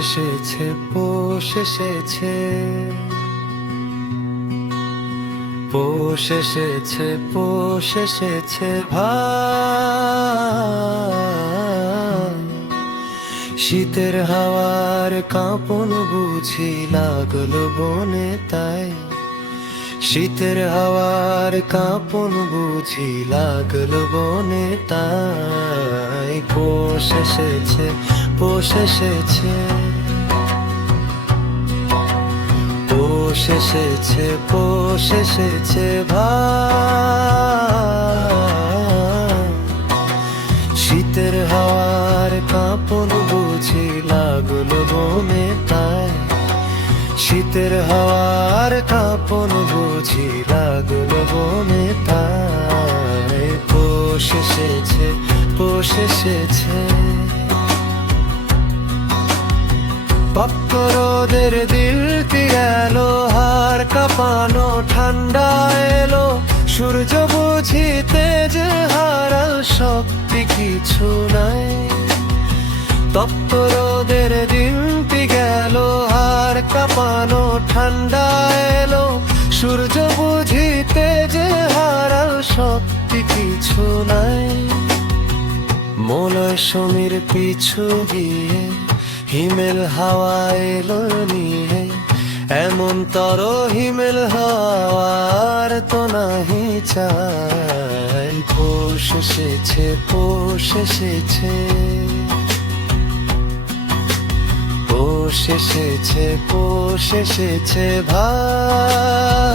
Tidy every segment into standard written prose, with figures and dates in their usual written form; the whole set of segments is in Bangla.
এসেছে, পৌষ এসেছে, পৌষ এসেছে, পৌষ এসেছে ভাই। শীতের হাওয়ার কাঁপন বুঝি লাগলো বনে তাই, শীতের হাওয়ার কাঁপন বুঝি লাগলো বনে তাই। পৌষ এসেছে, পৌষ এসেছে, পৌষ এসেছে, পৌষ এসেছে ভাই। শীতের হাওয়ার কাঁপন বুঝি লাগলো বনে তাই, শীতের হাওয়ার কাঁপন বুঝি লাগলো বনে তাই। পৌষ এসেছে, পৌষ এসেছে, রোদের দিলটি এলো, হাড় কাঁপানো ঠান্ডা এলো, সূর্য বুঝি তেজ হারাল, শক্তি কিছু নাই। তপ্ত রোদের দিনটি গেল, হাড় কাঁপানো ঠান্ডা এলো, সূর্য বুঝি তেজ হারাল, শক্তি কিছু নাই। মলয় সমীর পিছু গিয়ে হিমেল হাওয়া এলো নিয়ে, এমন তর হিমেল হাওয়ার তো নাহি চাই। পৌষ এসেছে, পৌষ এসেছে, পৌষ এসেছে, পৌষ এসেছে ভাই।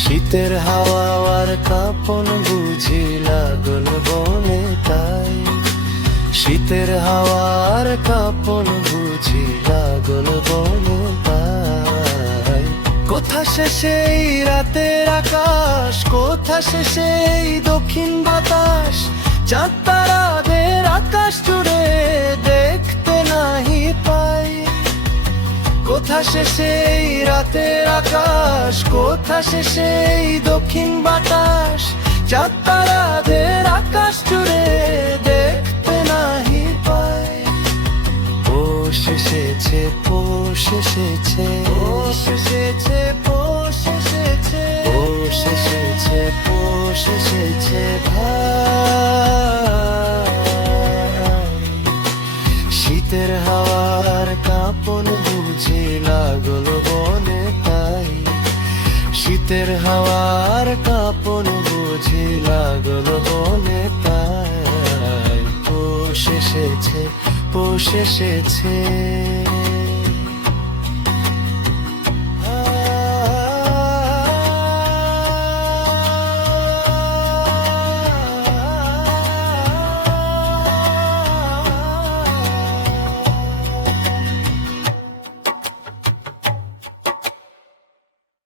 শীতের হাওয়ার কাঁপন বুঝি লাগল বনে তাই, শীতের হাওয়ার কাঁপন বুঝি লাগল বনে তাই। কোথা শেষে এই রাতের আকাশ, কোথা শেষে এই দক্ষিণ বাতাস, চাঁদ তারাদের আকাশ জুড়ে দেখতে নাহি পাই। কোথা শেষে এই রাতের আকাশ, কোথা শেষে এই দক্ষিণ বাতাস, চাঁদ তারাদের আকাশ জুড়ে দেখতে নাহি পাই। পৌষ এসেছে, পৌষ এসেছে, পৌষ এসেছে, পৌষ এসেছে, পৌষ এসেছে, পৌষ এসেছে ভাই। শীতের হাওয়ার কাঁপন বুঝি লাগলো বনে তাই, শীতের হাওয়ার কাঁপন বুঝি লাগলো বনে তাই। পৌষ এসেছে, পৌষ এসেছে।